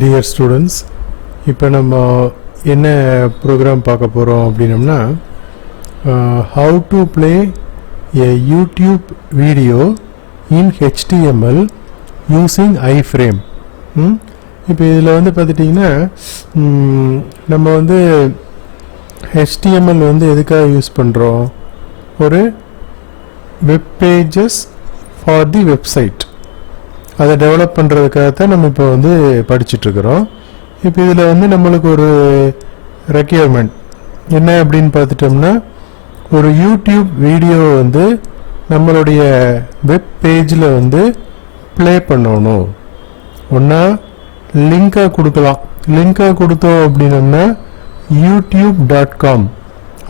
Dear students, இப்போ நம்ம என்ன ப்ரோக்ராம் பார்க்க போகிறோம் அப்படின்னம்னா how to play a YouTube video in HTML using iframe. இப்போ இதில் வந்து பார்த்துட்டிங்கன்னா நம்ம வந்து HTML வந்து எதுக்காக யூஸ் பண்ணுறோம், ஒரு web pages for the website அதை டெவலப் பண்ணுறதுக்காக தான் நம்ம இப்போ வந்து படிச்சுட்ருக்குறோம். இப்போ இதில் வந்து நம்மளுக்கு ஒரு ரெக்யர்மெண்ட் என்ன அப்படின்னு பார்த்துட்டோம்னா, ஒரு யூடியூப் வீடியோ வந்து நம்மளுடைய வெப் பேஜில் வந்து ப்ளே பண்ணணும். ஒன்றா லிங்காக கொடுக்கலாம். லிங்காக கொடுத்தோம் அப்படின்னம்னா youtube.com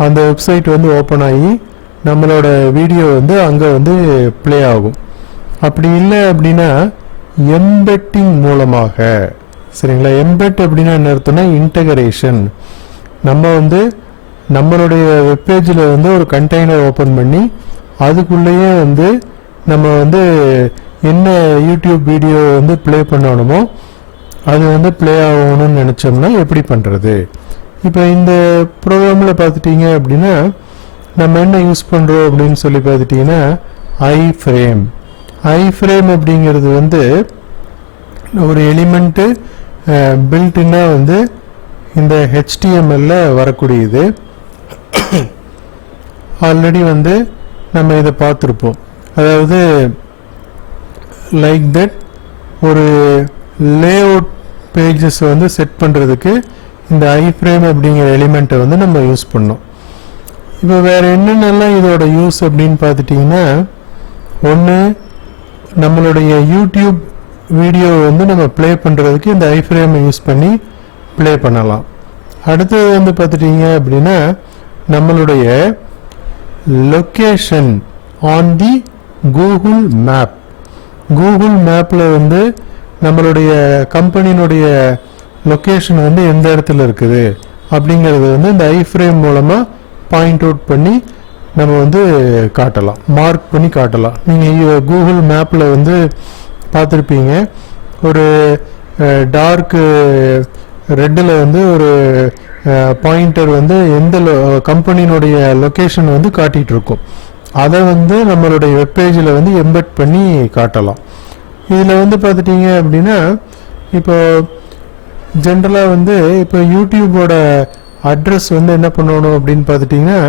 அந்த வெப்சைட் வந்து ஓப்பன் ஆகி நம்மளோட வீடியோ வந்து அங்கே வந்து ப்ளே ஆகும். அப்படி இல்லை அப்படின்னா எம்பெட்டிங் மூலமாக, சரிங்களா? எம்பெட் அப்படின்னா என்ன அர்த்தம்னா இன்டகரேஷன். நம்ம வந்து நம்மளுடைய வெப்பேஜில் வந்து ஒரு கண்டெய்னர் ஓப்பன் பண்ணி அதுக்குள்ளேயே வந்து நம்ம வந்து என்ன யூடியூப் வீடியோ வந்து ப்ளே பண்ணணுமோ அது வந்து ப்ளே ஆகணும்னு நினச்சோம்னா எப்படி பண்ணுறது? இப்போ இந்த ப்ரோக்ராமில் பார்த்துட்டிங்க அப்படின்னா நம்ம என்ன யூஸ் பண்ணுறோம் அப்படின்னு சொல்லி பார்த்துட்டிங்கன்னா iframe. iframe அப்படிங்கிறது வந்து ஒரு எலிமெண்ட்டு பில்ட்னா வந்து இந்த HTML வரக்கூடியது. ஆல்ரெடி வந்து நம்ம இதை பார்த்துருப்போம். அதாவது லைக் தட் ஒரு லேஅவுட் பேஜஸ் வந்து செட் பண்ணுறதுக்கு இந்த iframe அப்படிங்கிற எலிமெண்ட்டை வந்து நம்ம யூஸ் பண்ணோம். இப்போ வேறு என்னென்னலாம் இதோட யூஸ் அப்படின்னு பார்த்துட்டிங்கன்னா, ஒன்று நம்மளுடைய யூடியூப் வீடியோ வந்து நம்ம ப்ளே பண்ணுறதுக்கு இந்த iframe யூஸ் பண்ணி ப்ளே பண்ணலாம். அடுத்தது வந்து பார்த்துட்டிங்க அப்படின்னா நம்மளுடைய location on the Google map. Google மேப்பில் வந்து நம்மளுடைய கம்பெனியினுடைய லொக்கேஷன் வந்து எந்த இடத்துல இருக்குது அப்படிங்கிறது வந்து இந்த iframe மூலமாக பாயிண்ட் அவுட் பண்ணி நம்ம வந்து காட்டலாம், மார்க் பண்ணி காட்டலாம். நீங்கள் கூகுள் மேப்பில் வந்து பார்த்துருப்பீங்க, ஒரு டார்க் ரெட்டில் வந்து ஒரு பாயிண்டர் வந்து எந்த கம்பெனியினுடைய லொக்கேஷன் வந்து காட்டிகிட்டு இருக்கும். அதை வந்து நம்மளுடைய வெப்பேஜில் வந்து எம்பெட் பண்ணி காட்டலாம். இதில் வந்து பார்த்துட்டிங்க அப்படின்னா இப்போ ஜென்ரலாக வந்து இப்போ யூடியூபோட அட்ரஸ் வந்து என்ன பண்ணணும் அப்படின்னு பார்த்துட்டிங்கன்னா,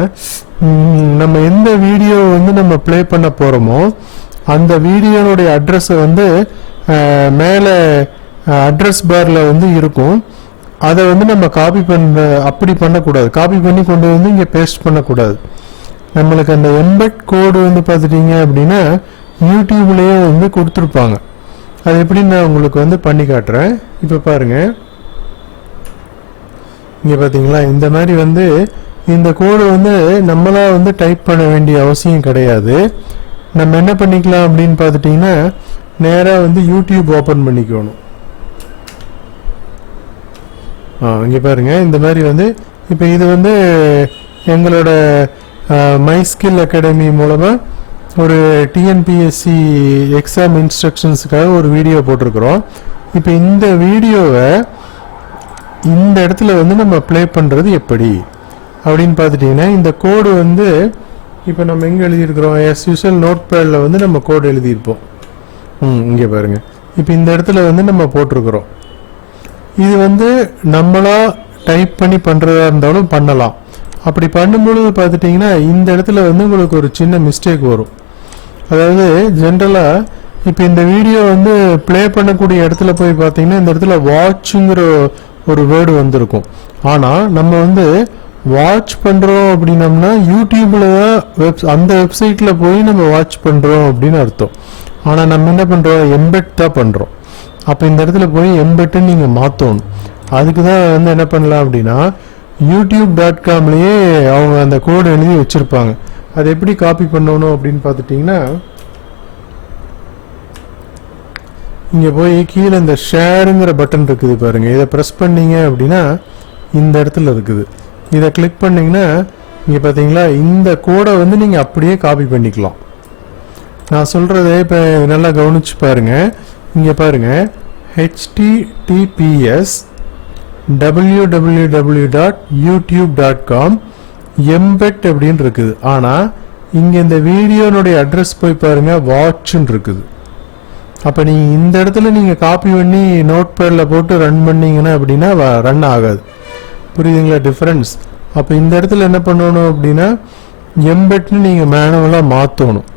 நம்ம எந்த வீடியோ வந்து நம்ம ப்ளே பண்ண போகிறோமோ அந்த வீடியோனுடைய அட்ரஸை வந்து மேலே அட்ரஸ் பாரில் வந்து இருக்கும். அதை வந்து நம்ம காப்பி அப்படி பண்ணக்கூடாது. காப்பி பண்ணி கொண்டு வந்து இங்கே பேஸ்ட் பண்ணக்கூடாது. நம்மளுக்கு அந்த எம்பெட் கோடு வந்து பார்த்துட்டிங்க அப்படின்னா யூடியூப்லேயே வந்து கொடுத்துருப்பாங்க. அது எப்படின்னு நான் உங்களுக்கு வந்து பண்ணி காட்டுறேன். இப்போ பாருங்கள், இங்கே பார்த்தீங்களா, இந்த மாதிரி வந்து இந்த கோடு வந்து நம்மளாக வந்து டைப் பண்ண வேண்டிய அவசியம் கிடையாது. நம்ம என்ன பண்ணிக்கலாம் அப்படின்னு பார்த்துட்டிங்கன்னா, நேராக வந்து யூடியூப் ஓப்பன் பண்ணிக்கணும். இங்கே பாருங்கள், இந்த மாதிரி வந்து இப்போ இது வந்து எங்களோட MySkill அகாடமி மூலமாக ஒரு TNPSC எக்ஸாம் இன்ஸ்ட்ரக்ஷன்ஸுக்காக ஒரு வீடியோ போட்டிருக்கிறோம். இப்போ இந்த வீடியோவை இந்த இடத்துல வந்து நம்ம ப்ளே பண்ணுறது எப்படி அப்படின்னு பார்த்துட்டிங்கன்னா, இந்த கோடு வந்து இப்போ நம்ம எங்கே எழுதியிருக்கிறோம், எஸ் யூஸ்வல் நோட் பேடில் வந்து நம்ம கோடு எழுதியிருப்போம். இங்கே பாருங்கள், இப்போ இந்த இடத்துல வந்து நம்ம போட்டிருக்கிறோம். இது வந்து நம்மளாக டைப் பண்ணி பண்ணுறதா இருந்தாலும் பண்ணலாம். அப்படி பண்ணும்பொழுது பார்த்துட்டிங்கன்னா இந்த இடத்துல வந்து உங்களுக்கு ஒரு சின்ன மிஸ்டேக் வரும். அதாவது ஜென்ரலாக இப்போ இந்த வீடியோ வந்து ப்ளே பண்ணக்கூடிய இடத்துல போய் பார்த்தீங்கன்னா இந்த இடத்துல வாட்சுங்கிற ஒரு வேர்டு வந்திருக்கும். ஆனால் நம்ம வந்து வாட்ச் பண்ணுறோம் அப்படின்னம்னா யூடியூப்பில் தான் அந்த வெப்சைட்டில் போய் நம்ம வாட்ச் பண்ணுறோம் அப்படின்னு அர்த்தம். ஆனால் நம்ம என்ன பண்ணுறோம், எம்பெட் தான் பண்ணுறோம். அப்போ இந்த இடத்துல போய் எம்பெட்டுன்னு நீங்கள் மாற்றணும். அதுக்கு தான் வந்து என்ன பண்ணலாம் அப்படின்னா youtube.comலேயே அவங்க அந்த கோடு எழுதி வச்சுருப்பாங்க. அது எப்படி காப்பி பண்ணணும் அப்படின்னு பார்த்துட்டிங்கன்னா, இங்கே போய் கீழே இந்த ஷேருங்கிற பட்டன் இருக்குது பாருங்கள், இதை ப்ரெஸ் பண்ணிங்க அப்படின்னா இந்த இடத்துல இருக்குது. இதை கிளிக் பண்ணிங்கன்னா இங்கே பார்த்தீங்களா, இந்த கோடை வந்து நீங்கள் அப்படியே காப்பி பண்ணிக்கலாம். நான் சொல்கிறத இப்போ நல்லா கவனிச்சு பாருங்கள். இங்கே பாருங்கள், https www.youtube.com embed அப்படின்னு இருக்குது. ஆனால் இங்கே இந்த வீடியோனுடைய அட்ரஸ் போய் பாருங்கள், வாட்ச்னு இருக்குது. அப்போ நீங்கள் இந்த இடத்துல நீங்கள் காப்பி பண்ணி நோட் பேடில் போட்டு ரன் பண்ணிங்கன்னா அப்படின்னா ரன் ஆகாது. புரியுதுங்களா டிஃப்ரென்ஸ்? அப்போ இந்த இடத்துல என்ன பண்ணணும் அப்படின்னா எம்பெட்னு நீங்கள் மேனுவலாக மாற்றணும்.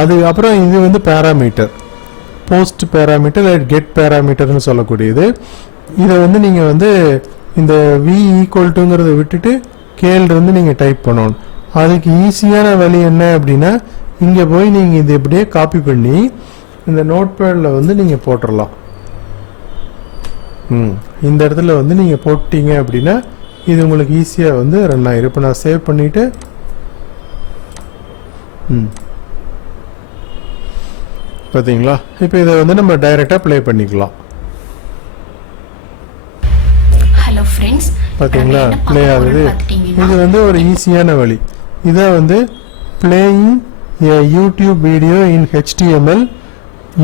அது அப்புறம் இது வந்து பேராமீட்டர், போஸ்ட் பேராமீட்டர் கெட் பேராமீட்டர்னு சொல்லக்கூடியது. இதை வந்து நீங்கள் வந்து இந்த v ஈக்குவல் விட்டுட்டு கேள்ருந்து நீங்கள் டைப் பண்ணணும். அதுக்கு ஈஸியான வழி என்ன அப்படின்னா இங்கே போய் நீங்கள் இது இப்படியே காப்பி பண்ணி இந்த நோட் பேடில் வந்து நீங்கள் போட்டுடலாம். இந்த இடத்துல வந்து நீங்கள் போட்டீங்க அப்படின்னா இது உங்களுக்கு ஈஸியாக வந்து ரன் ஆயிரும். இப்போ நான் சேவ் பண்ணிவிட்டு பார்த்தீங்களா, இப்போ இதை வந்து நம்ம டைரெக்டாக ப்ளே பண்ணிக்கலாம். ஹலோ ஃப்ரெண்ட்ஸ், பார்த்தீங்களா ப்ளே ஆகுது. இது வந்து ஒரு ஈஸியான வழி. இதை வந்து playing a YouTube video in HTML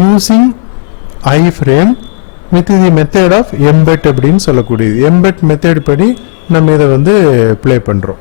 using iframe with the method of embed அப்படின்னு சொல்லக்கூடியது. embed மெத்தட் படி நம்ம இதை வந்து ப்ளே பண்ணுறோம்.